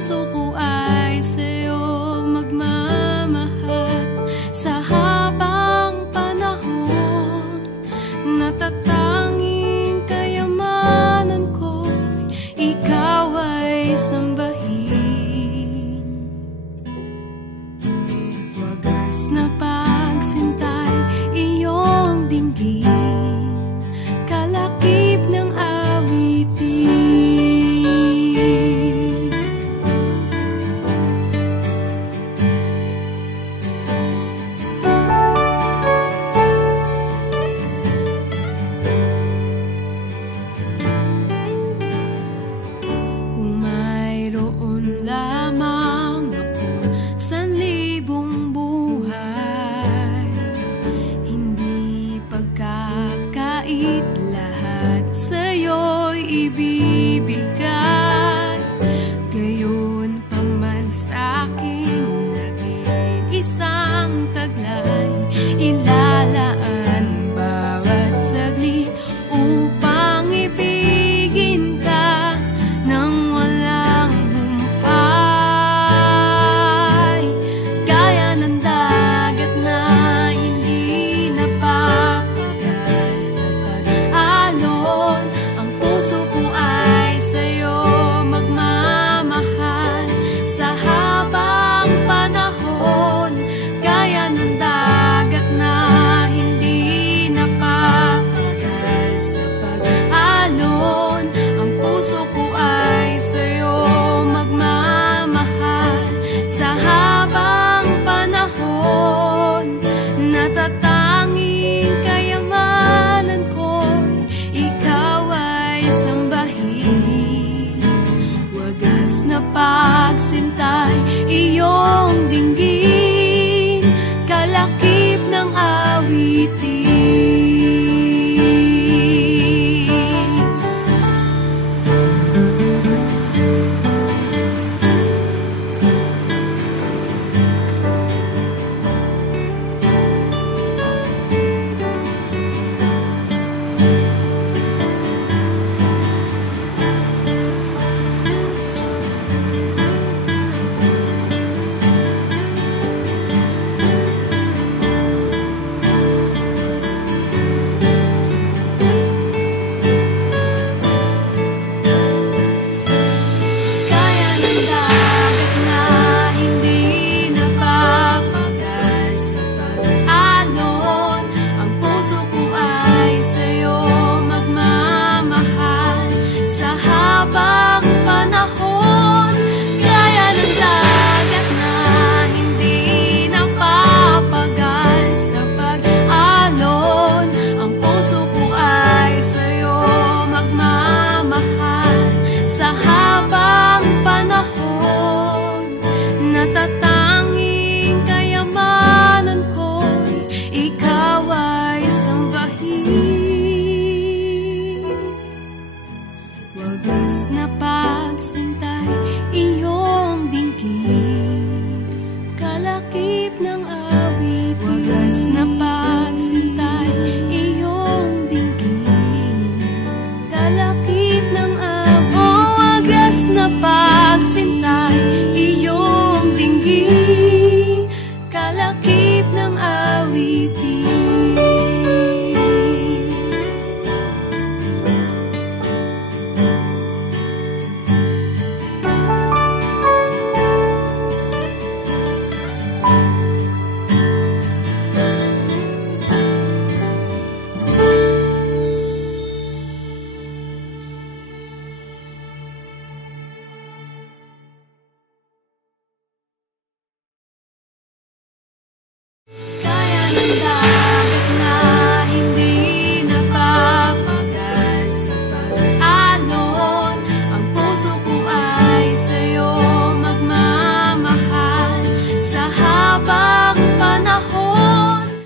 puso ko ay sa'yo magmamahal. Sa habang panahon, natatanging kayamanan ko, ikaw ay sambahin. Wagas na pagsintay, iyong dinggin, kalakip ng awitin. Kung mayroon lamang ako sanlibong buhay, hindi pagkakait, lahat sa'yo'y ibibigay. Gayon pa man sa'king nag-iisang taglay, ilalaan bawat saglit upang ibigin ka nang walang humpay. Gaya ng dagat na hindi napapagal sa pag-alon, ang puso ko ay sa'yo magmamahal. Sa habang panahon, gaya ng dagat na hindi napapagal sa pag-alon, ang puso ko ay sa'yo magmamahal. Sa habang panahon, natatanging kayamanan ko, ikaw ay sambahin. Wagas na pagsintay, iyong dinggin, kalakip ng awitin. Gaya ng dagat na hindi napapagal sa pag-alon, ang puso ko ay sa'yo magmamahal. Sa habang panahon, gaya ng dagat na hindi napapagal sa pag-alon, ang puso ko ay sa'yo magmamahal. Sa